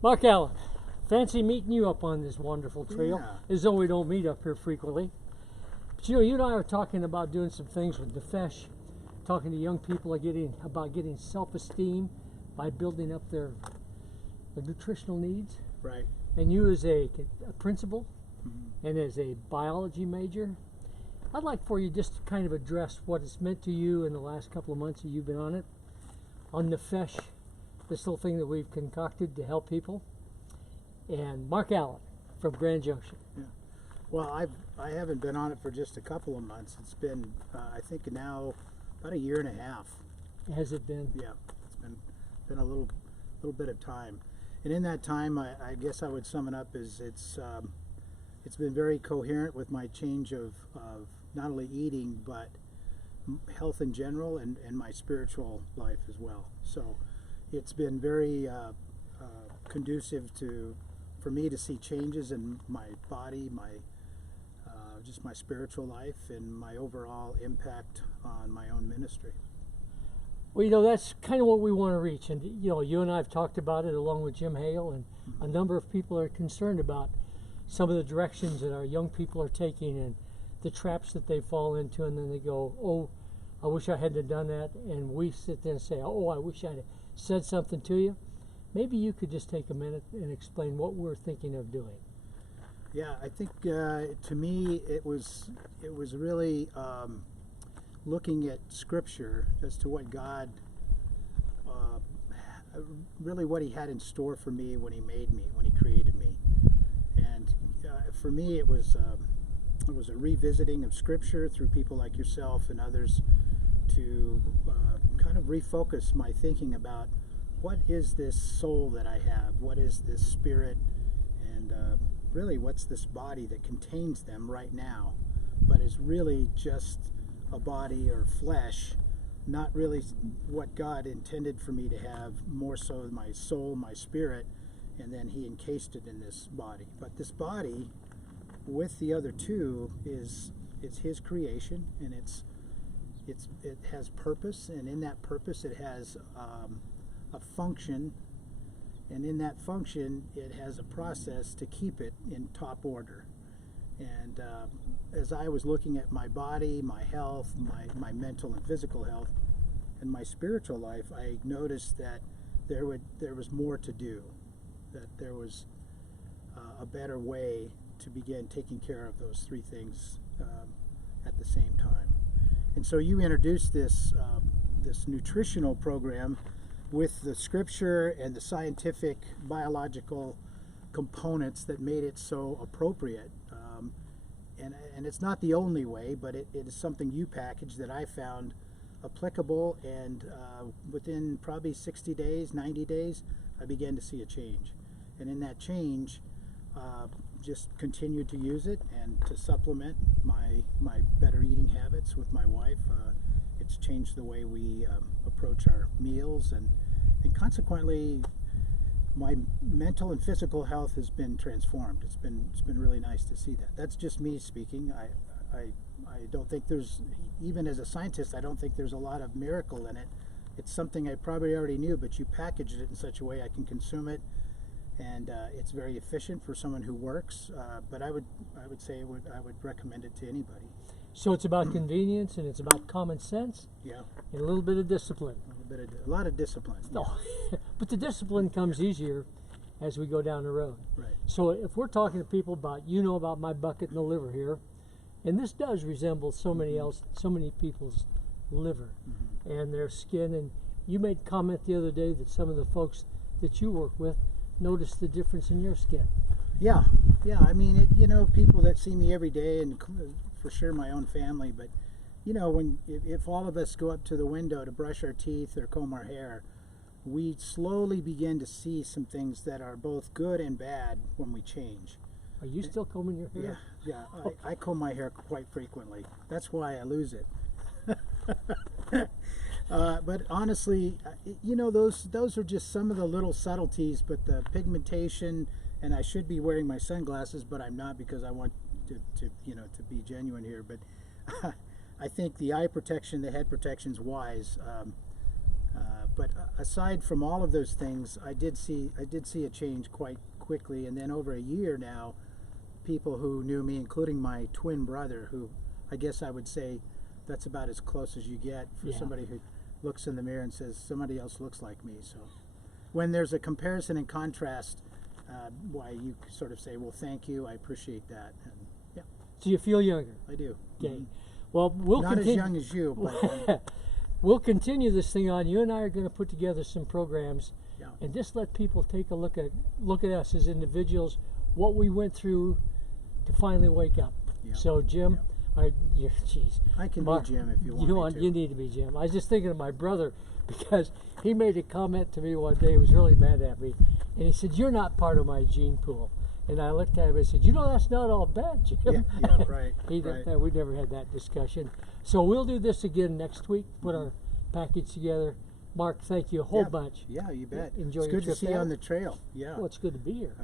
Mark Allen, fancy meeting you up on this wonderful trail. Yeah. As though we don't meet up here frequently. But you and I are talking about doing some things with Nefesh, talking to young people about getting self-esteem by building up their nutritional needs. Right. And you as a principal Mm-hmm. and as a biology major, I'd like for you just to kind of address what it's meant to you in the last couple of months that you've been on it, on Nefesh, this little thing that we've concocted to help people. And Mark Allen from Grand Junction. Yeah. Well, I haven't been on it for just a couple of months. It's been I think now about a year and a half. Has it been? Yeah, it's been a little bit of time, and in that time, I guess I would sum it up as it's been very coherent with my change of not only eating but health in general and my spiritual life as well. So it's been very conducive for me to see changes in my body, just my spiritual life, and my overall impact on my own ministry. Well, that's kind of what we want to reach. And, you and I have talked about it along with Jim Hale, and Mm-hmm. a number of people are concerned about some of the directions that our young people are taking and the traps that they fall into, and then they go, oh, I wish I hadn't done that. And we sit there and say, oh, I wish I'd said something to you. Maybe you could just take a minute and explain what we're thinking of doing. Yeah, I think to me it was really looking at Scripture as to what God, really what He had in store for me when He made me, when He created me, and for me it was a revisiting of Scripture through people like yourself and others to kind of refocus my thinking about what is this soul that I have, what is this spirit, and really what's this body that contains them right now, but is really just a body or flesh, not really what God intended for me to have, more so my soul, my spirit, and then He encased it in this body. But this body, with the other two, is His creation, and it has purpose, and in that purpose it has a function, and in that function it has a process to keep it in top order. And as I was looking at my body, my health, my mental and physical health, and my spiritual life, I noticed that there was more to do, that there was a better way to begin taking care of those three things at the same time. And so you introduced this nutritional program with the Scripture and the scientific biological components that made it so appropriate. And it's not the only way, but it is something you packaged that I found applicable, and within probably 60 days, 90 days, I began to see a change. And in that change, just continued to use it and to supplement my better eating habits with my wife. It's changed the way we approach our meals, and consequently my mental and physical health has been transformed. It's been really nice to see that. That's just me speaking. I don't think there's, even as a scientist, I don't think there's a lot of miracle in it. It's something I probably already knew, but you packaged it in such a way I can consume it, and it's very efficient for someone who works. But I would say I would recommend it to anybody. So it's about convenience, and it's about common sense, Yeah, and a little bit of discipline. a lot of discipline. No, but the discipline comes easier as we go down the road. Right. So if we're talking to people about, about my bucket and the liver here, and this does resemble so many people's liver and their skin. And you made comment the other day that some of the folks that you work with noticed the difference in your skin. Yeah. I mean, people that see me every day, and for sure my own family, but if all of us go up to the window to brush our teeth or comb our hair, we slowly begin to see some things that are both good and bad when we change. Are you still combing your hair? Yeah. I comb my hair quite frequently. That's why I lose it. But honestly, those are just some of the little subtleties. But the pigmentation, and I should be wearing my sunglasses, but I'm not because I want to be genuine here. But I think the eye protection, the head protection's wise. But aside from all of those things, I did see a change quite quickly, and then over a year now, people who knew me, including my twin brother, who I guess I would say that's about as close as you get for somebody who looks in the mirror and says somebody else looks like me. So when there's a comparison and contrast, why you sort of say, well, thank you, I appreciate that. And yeah, So you feel younger. I do. Okay. Well, we'll Not continue. as young as you, but We'll continue this thing on. You and I are going to put together some programs, yeah. and just let people take a look at us as individuals, what we went through to finally wake up. Yeah. So, Jim, geez, I can Mark, be Jim if you want me to. You need to be Jim. I was just thinking of my brother because he made a comment to me one day. He was really mad at me, and he said, "You're not part of my gene pool." And I looked at him and said, that's not all bad, Jim. Yeah, right. Right. We never had that discussion. So we'll do this again next week, put our package together. Mark, thank you a whole bunch. Yeah, you bet. Enjoy It's your good to trip see you down. on the trail. Yeah. Well, it's good to be here.